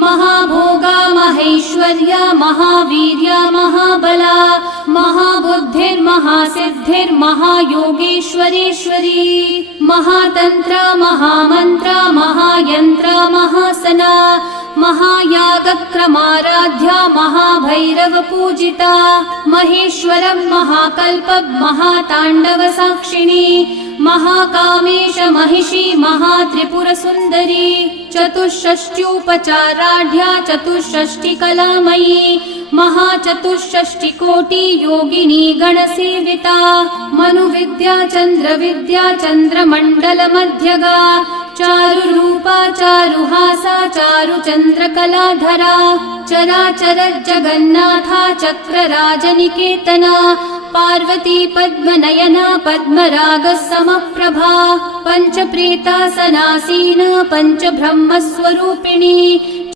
महाभोगा महेश्वर्या महावीर्या महाबला महाबुद्धिर्महासिद्धिर्महायोगेश्वरेश्वरी महातंत्र महामंत्र महायंत्र महासना महायागक्रमाराध्या महाभैरव पूजिता महेश्वरं महाकल्प महातांडव साक्षिणी महाकामेश महिषी महात्रिपुरसुंदरी चतुष्षष्ट्युपचाराढ्या चतुष्षष्टिकलामयी महाचतुष्षष्टिकोटि योगिनी गणसेविता मनुविद्या चंद्रविद्या चंद्रमण्डलमध्यगा चारुरूपा चारुहासा चारुचन्द्रकलाधरा चराचर जगन्नाथा चक्रराजनिकेतना पार्वती पद्मनयना पद्मराग समप्रभा पंचप्रेतासनासीना पंचब्रह्मस्वरूपिणी